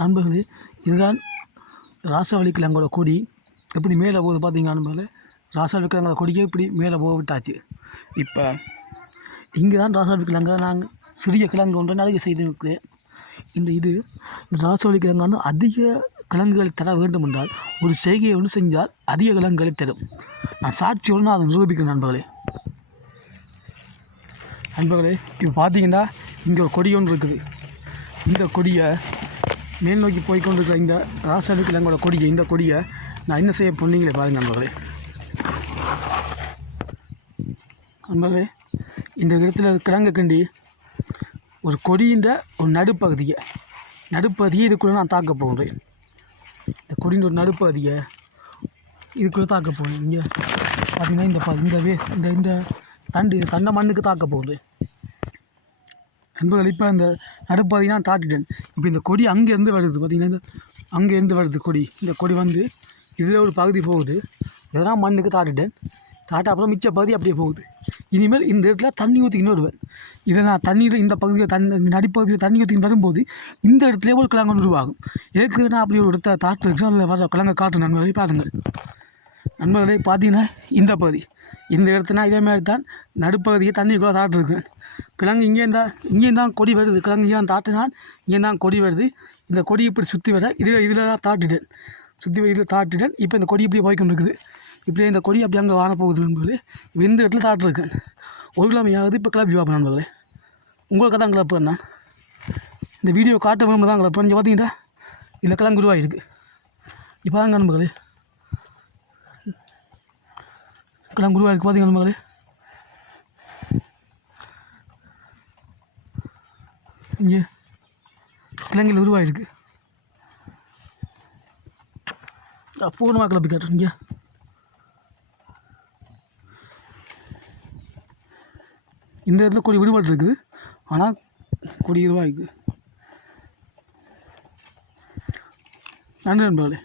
நண்பர்களே, இதுதான் ராசவள்ளி கிழங்கோட கொடி. எப்படி மேலே போகுது பார்த்தீங்கன்னா நண்பர்களே, ராசவள்ளி கிழங்கோட கொடியே இப்படி மேலே போக விட்டாச்சு. இப்போ இங்கே தான் ராசவள்ளி கிழங்கை நாங்கள் சிறிய கிழங்கு ஒன்றை நிறைய செய்திருக்கிறேன். இந்த ராசவள்ளி கிழங்கு வந்து அதிக கிழங்குகளை தர வேண்டும் என்றால் ஒரு செய்கையை ஒன்று செஞ்சால் அதிக கிழங்குகளை தரும். நான் சாட்சியோடு நான் அதை நிரூபிக்கிறேன் நண்பர்களே. இப்போ பார்த்தீங்கன்னா இங்கே ஒரு கொடி ஒன்று இருக்குது. இந்த கொடியை மேல் நோக்கி போய்கொண்டிருக்கிற இந்த ராசவள்ளி கிழங்கோட இந்த கொடியை நான் என்ன செய்ய போனீங்களே பாருங்கள் நண்பர்களே. இந்த இடத்துல கிழங்கு கண்டி ஒரு கொடியின் ஒரு நடுப்பகுதியை இதுக்குள்ளே நான் தாக்க போகிறேன். இந்த கொடியின் ஒரு நடுப்பகுதியை இதுக்குள்ளே தாக்க போகிறேன். இங்கே பார்த்தீங்கன்னா இந்த தண்டை மண்ணுக்கு தாக்க போகிறேன் நண்பர்கள். இப்போ இந்த நடுப்பகுதியை நான் தாட்டிட்டேன். இப்போ இந்த கொடி அங்கேருந்து வருது பார்த்தீங்கன்னா, அங்கேருந்து வருது கொடி. இந்த கொடி வந்து இதில் ஒரு பகுதி போகுது. இதெல்லாம் மண்ணுக்கு தாட்டிட்டேன். அப்புறம் மிச்ச பகுதி அப்படியே போகுது. இனிமேல் இந்த இடத்துல தண்ணி ஊற்றிக்கின்னு வருவேன். இதை நான் தண்ணீர் இந்த பகுதியில் இந்த நடிப்பகுதியில் தண்ணி ஊற்றிக்கின்னு வரும்போது இந்த இடத்துல ஒரு கிழங்கு உருவாகும். ஏற்கனவே நான் அப்படி ஒரு இடத்த தாட்டு அதில் வர கிழங்கை காட்டு நண்பர்களே பாருங்கள். நண்பர்களே பார்த்தீங்கன்னா இந்த பகுதி இந்த இடத்துல இதே மாதிரி தான் நடுப்பகுதியை தண்ணிக்குள்ளே தாட்டிருக்கேன். கிழங்கு இங்கே தான் கொடி வருது. கிழங்கு இங்கே தான் தாட்டினால் இங்கே தான் கொடி வருது. இந்த கொடி இப்படி சுற்றி வர இதில் தாட்டிட்டேன். இதில் தாட்டிட்டேன். இப்போ இந்த கொடி இப்படி போய்க்கொண்டு இருக்குது. இப்படியே இந்த கொடி அப்படி அங்கே வாழ போகுது நண்பர்களே. இப்போ இந்த இடத்துல தாட்டிருக்கேன். ஒரு கிழமையாவது இப்போ கிளப்பி பார்ப்பேன் நண்பர்களே. உங்களுக்கு தான் கிளப்புறேன் நான். இந்த வீடியோ காட்ட விரும்ப தான் கிளப்புறேன். இங்கே பார்த்தீங்கன்னா இந்த கிழங்கு உருவாகிருக்கு. இப்போ தாங்க நண்பர்களே கிழங்கு உருவாகிருக்கு. பார்த்தீங்க நண்பர்களே, இங்கே கிழங்கில் உருவாகிருக்கு. பூர்ணமாக கிளப்பி காட்டுறேன். இங்கே இந்த இடத்துல கொடி விடுபட்டு இருக்குது. ஆனால் கொடி உருவாகிருக்கு. நன்றி நண்பர்களே.